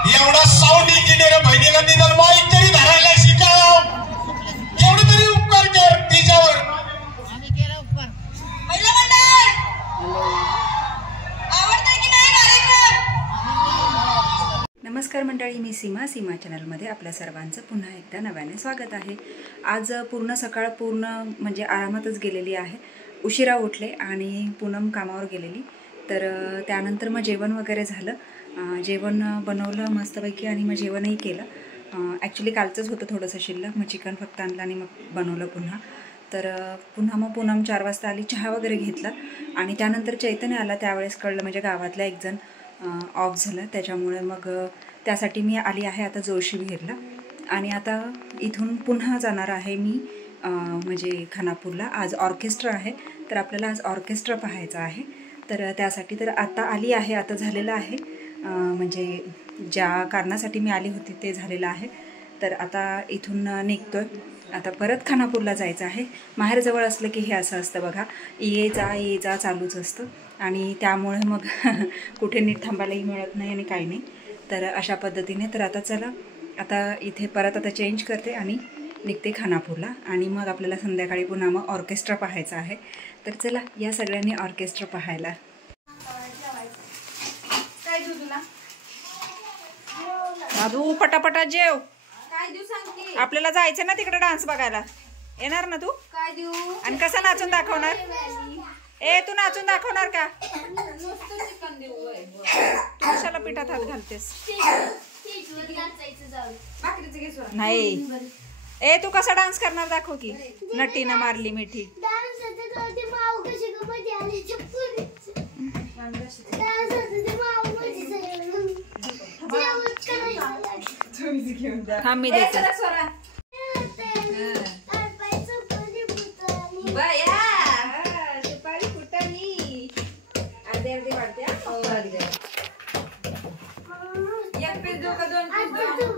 एवढा sound engineer बहिणीला निदान माईक तरी धरायला शिकाव. एवढे तरी उपकार कर तिच्यावर. महिला मंडळ आवडतंय की नाही कार्यक्रम? नमस्कार मंडळी, मी सीमा चॅनलमध्ये आपल्या सर्वांचं पुन्हा एकदा नव्याने स्वागत आहे. आज पूर्ण सकाळ म्हणजे आरामातच गेलेली आहे. उशिरा उठले आणि पूनम कामावर गेलेली. तर त्यानंतर मग जेवण वगैरे झालं. जेवण बनवलं मस्तपैकी आणि मग जेवणही केलं. ॲक्च्युली कालचंच होतं थोडंसं शिल्लक, मग चिकन फक्त आणलं आणि मग बनवलं पुन्हा. तर पुन्हा मग पूनम 4 वाजता आली, चहा वगैरे घेतला आणि त्यानंतर चैतन्य आला. त्यावेळेस कळलं म्हणजे गावातला एक जण ऑफ झाला, त्याच्यामुळे मग त्यासाठी मी आली आहे आता जोशीविहीरला. आणि आता इथून पुन्हा जाणार आहे मी म्हणजे खानापूरला. आज ऑर्केस्ट्रा आहे, तर आपल्याला आज ऑर्केस्ट्रा पाहायचा आहे. तर त्यासाठी तर आता आली आहे, आता झालेलं आहे. म्हणजे ज्या कारणासाठी मी आली होती ते झालेलं आहे. तर आता इथून निघतो आहे. आता परत खानापूरला जायचं आहे. माहेरजवळ असलं की हे असं असतं बघा, ये जा चालूच असतं आणि त्यामुळे मग कुठे नीट थांबायलाही मिळत नाही आणि काही नाही. तर अशा पद्धतीने तर आता चला, आता इथे परत आता चेंज करते आणि निघते खानापूरला. आणि मग आपल्याला संध्याकाळी पुन्हा मग ऑर्केस्ट्रा पाहायचा आहे. तर चला या सगळ्यांनी ऑर्केस्ट्रा पाहायला. काय देऊ तुला? दादू पटापटा जेव. काय देऊ सांग की? आपल्याला जायचं ना तिकडे डान्स बघायला. येणार ना तू? काय देऊ? आणि कसं नाचून दाखवणार? तू नाचून दाखवणार का? नुसतं चिकन देऊ. तू कशाला पिठात हात घालतेस? भाकरीचं घे सोडा. नाही. तू कसा डान्स करणार दाखव की. नटीनं मारली मिठी. थांब मी देते. सुपारी फुटली. अर्धे अर्धे वाढते. एक पीस देऊ का 2 पीस देऊ?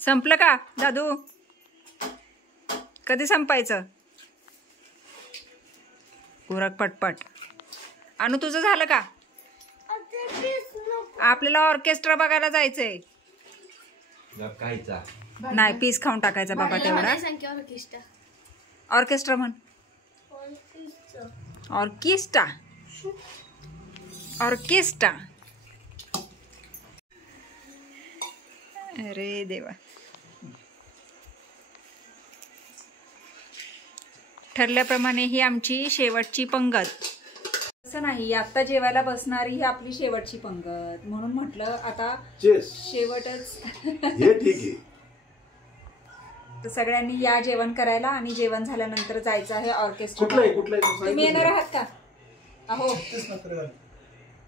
संपलं का दादू? कधी संपायचं? उरक पटपट. अनु तुझं झालं का? आपल्याला ऑर्केस्ट्रा बघायला जायचंय. नाही, पीस खाऊन टाकायचा बाबा तेवढा. ऑर्केस्ट्रा म्हण. Orchestra orchestra. अरे देवा. ठरल्याप्रमाणे ही आमची शेवटची पंगत. असं नाही, आता जेवायला बसणारी ही आपली शेवटची पंगत, म्हणून म्हटलं आता शेवटच. हे ठीक आहे. तर सगळ्यांनी या जेवण करायला आणि जेवण झाल्यानंतर जायचं आहे ऑर्केस्ट्रा. तुम्ही येणार आहात का? अहो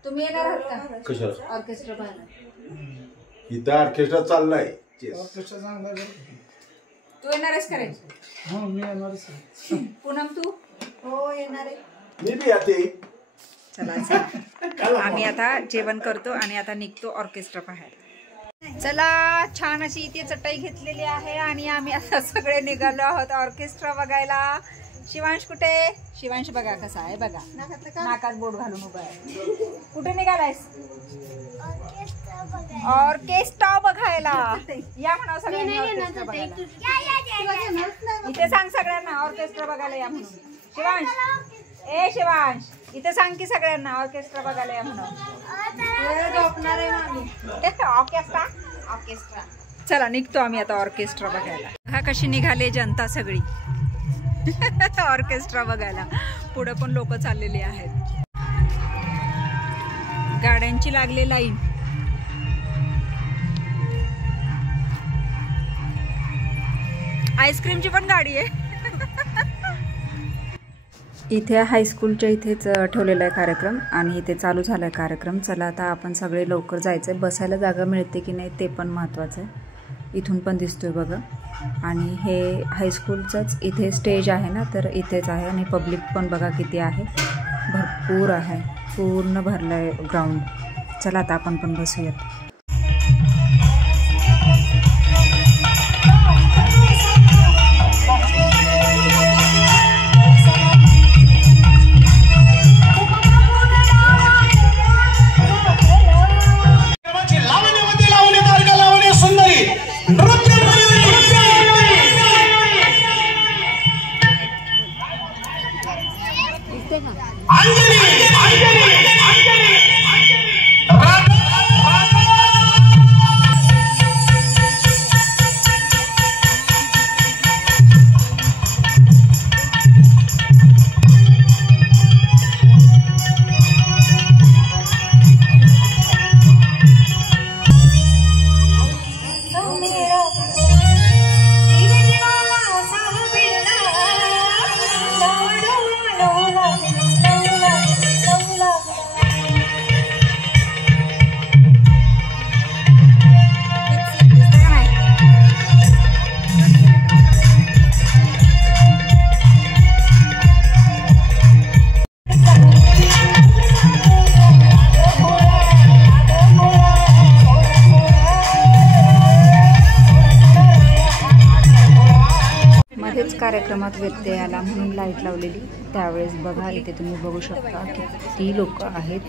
तुम्ही येणार आहात का? कशाला? ऑर्केस्ट्रा पाहायला. इथं ऑर्केस्ट्रा चाललाय. तू येणार आहेस का रे? पूनम तू? हो येणार आहे. मी बी येते. चला आम्ही आता जेवण करतो आणि आता निघतो ऑर्केस्ट्रा पाहायला. चला, छान अशी इथे चटई घेतलेली आहे आणि आम्ही आता सगळे निघालो आहोत ऑर्केस्ट्रा बघायला. शिवांश कुठे? शिवांश बघा कसा आहे बघा, नाकात बोट घालून उभा आहे. कुठे निघालायस? ऑर्केस्ट्रा बघायला. या म्हणा सगळ्यांनी ऑर्केस्ट्रा बघायला. इथे सांग सगळ्यांना ऑर्केस्ट्रा बघायला या म्हणून. शिवांश, शिवांश इथे सांग की सगळ्यांना ऑर्केस्ट्रा बघायला या म्हणून. Orchestra orchestra. चला निघतो आम्ही आता ऑर्केस्ट्रा बघायला. हा कशी निघाले जनता सगळी ऑर्केस्ट्रा बघायला. पुढे पण लोक चाललेली आहेत. गाड्यांची लागली लाईन. आईस्क्रीमची पण गाडी आहे. इथे हायस्कूलच्या इथेच ठेवलेला आहे कार्यक्रम आणि इथे चालू झाला आहे कार्यक्रम. चला आता आपण सगळे लवकर जायचं आहे. बसायला जागा मिळते की नाही ते पण महत्त्वाचं आहे. इथून पण दिसतोय बघा. आणि हे हायस्कूलचंच इथे स्टेज आहे ना, तर इथेच आहे. आणि पब्लिक पण बघा किती आहे, भरपूर आहे, पूर्ण भरलं आहे ग्राउंड. चला आता आपण पण बसूयात. कार्यक्रमात व्यत्यय आला म्हणून लाईट लावलेली त्यावेळेस बघा इथे तुम्ही बघू शकता किती लोक आहेत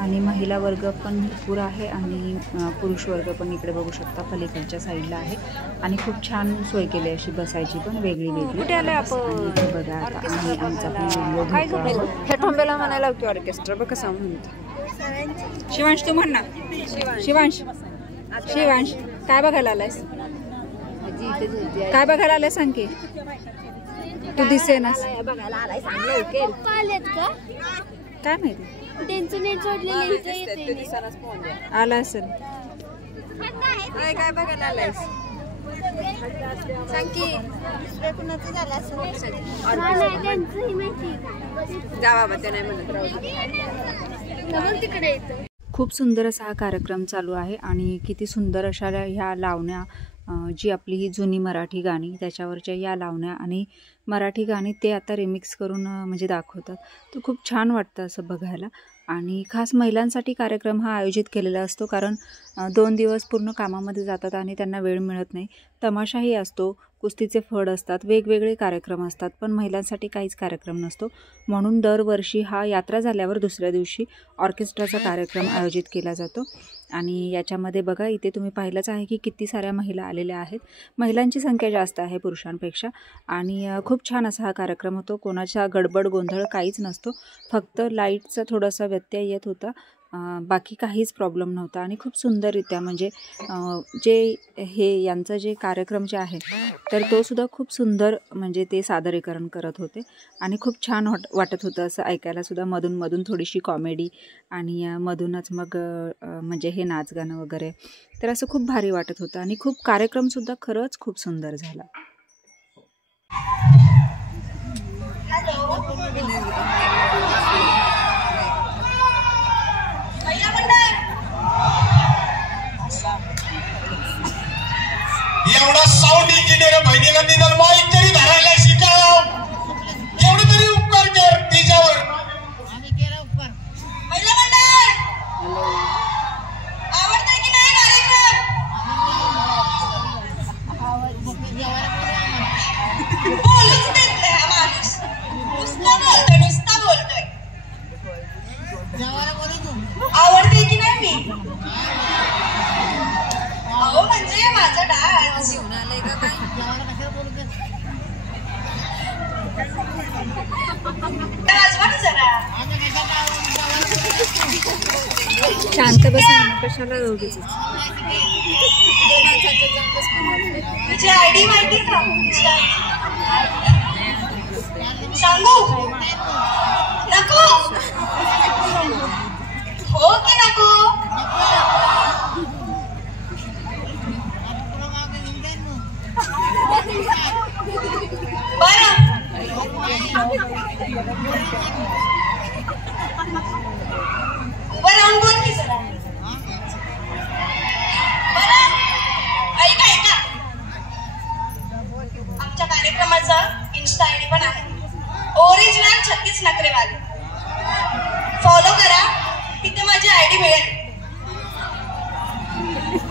आणि महिला वर्ग पण भरपूर आहे आणि पुरुष वर्ग पण इकडे बघू शकता पलीकडच्या साईडला आहे आणि खूप छान सोय केली अशी बसायची पण वेगळी वेगळी कुठे आले आपण बघा आता आणि आमचा हे ठोंबेला म्हणायला की ऑर्केस्ट्रा बघ कसा म्हणतो शिवांश तू म्हण ना शिवांश शिवांश काय बघायला आलायस काय बघायला आलाय सांग की तू दिसे ना काय माहिती आला असेल काय बघायला आलायस सांग की जा बाबा ते नाही म्हणत तिकडे. खूप सुंदर असा हा कार्यक्रम चालू आहे आणि किती सुंदर अशा ह्या लावण्या जी आपली ही जुनी मराठी गाणी त्याच्यावरच्या या लावण्या आणि मराठी गाणी ते आता रिमिक्स करून म्हणजे दाखवतात. तर खूप छान वाटतं असं बघायला आणि खास महिलांसाठी कार्यक्रम हा आयोजित केलेला असतो कारण 2 दिवस पूर्ण कामामध्ये जातात आणि त्यांना वेळ मिळत नाही. तमाशाही असतो, कुस्तीचे फड असतात, वेगवेगळे कार्यक्रम असतात पण महिलांसाठी काहीच कार्यक्रम नसतो. म्हणून दरवर्षी हा यात्रा झाल्यावर दुसऱ्या दिवशी ऑर्केस्ट्राचा कार्यक्रम आयोजित केला जातो आणि याच्यामध्ये बघा इथे तुम्ही पाहिलंच आहे की किती साऱ्या महिला आलेल्या आहेत. महिलांची संख्या जास्त आहे पुरुषांपेक्षा आणि खूप छान असा हा कार्यक्रम होतो. कोणाचा गडबड गोंधळ काहीच नसतो, फक्त लाईटचा थोडासा व्यत्यय येत होता, बाकी काहीच प्रॉब्लेम नव्हता आणि खूप सुंदररित्या म्हणजे जे हे यांचं जे कार्यक्रम जे आहे तर तो सुद्धा खूप सुंदर म्हणजे ते सादरीकरण करत होते आणि खूप छान वाटत होतं असं ऐकायला सुद्धा. मधून मधून थोडीशी कॉमेडी आणि मधूनच मग म्हणजे हे नाच गाणं वगैरे तर असं खूप भारी वाटत होतं आणि खूप कार्यक्रमसुद्धा खरंच खूप सुंदर झाला. एवढा साऊंड इंजिनियर बहिणीला निदान माईक तरी धरायला शिकाव, एवढे तरी उपकार कर तिच्यावर. महिला मंडळ आवडतंय की नाही कार्यक्रम? बोलूच देत नाही हा माणूस, नुसता बोलतोय. आवडते की नाही मी? अहो म्हणजे माझा डान्स जीवनालय का काय जरा शांत बसा कशाला दोघीच. तुझी आयडी माहिती का? सांगू नको? हो की नको? बरं उभं राहून बोल की जरा. बरं ऐका आमच्या कार्यक्रमाचा इन्स्टा आयडी पण आहे, ओरिजिनल 36 नखरेवाले. फॉलो करा, तिथे माझी आयडी मिळेल.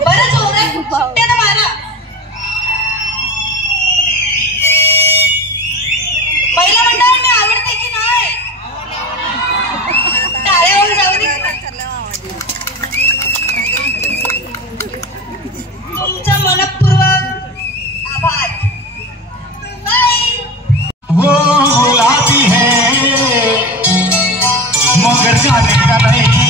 बरं जोरात सुट्ट्यानं मारा. पहिला मंडळ मी आवडते की नाही? टाळ्यावर जाऊ दे. तुमचा मनपूर्वक आभार. बाय. वो बुलाती है मगर जाने का नहीं.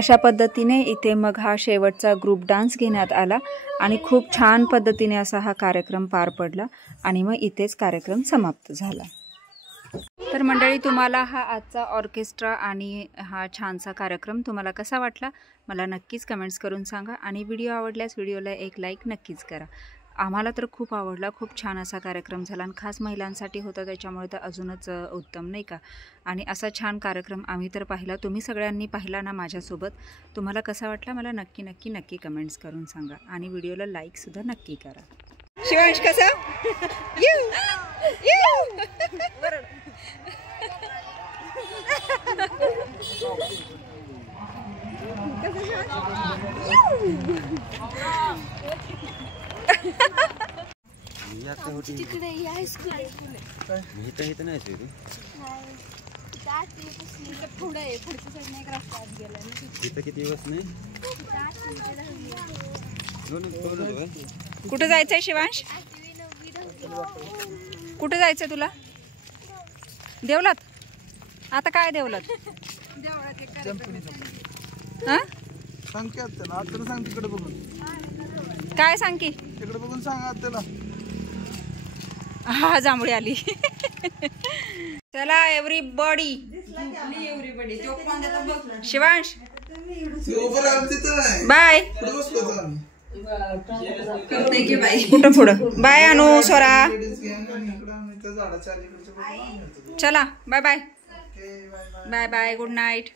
अशा पद्धतीने इथे मग हा शेवटचा ग्रुप डान्स घेण्यात आला आणि खूप छान पद्धतीने असा हा कार्यक्रम पार पडला आणि मग इथेच कार्यक्रम समाप्त झाला. तर मंडळी, तुम्हाला हा आजचा ऑर्केस्ट्रा आणि हा छानसा कार्यक्रम तुम्हाला कसा वाटला मला नक्कीच कमेंट्स करून सांगा आणि व्हिडिओ आवडल्यास व्हिडिओला एक लाईक नक्कीच करा. आम्हाला तर खूप आवडला, खूप छान असा कार्यक्रम झाला आणि खास महिलांसाठी होता त्याच्यामुळे तर अजूनच उत्तम नाही का. आणि असा छान कार्यक्रम आम्ही तर पाहिला, तुम्ही सगळ्यांनी पाहिला ना माझ्यासोबत. तुम्हाला कसा वाटला मला नक्की नक्की नक्की कमेंट्स करून सांगा आणि व्हिडिओला लाईकसुद्धा नक्की करा. शिवांश कसा कुठे जायचंय शिवांश? कुठे जायचंय तुला? देवलात? आता काय देवलात? काय सांग की तिकडे बघून सांगा त्याला. हा जांभळी आली. चला एव्हरीबॉडी. शिवांश बाय. कुठं पुढं बाय अनु स्वरा. चला bye bye bye bye. Good night.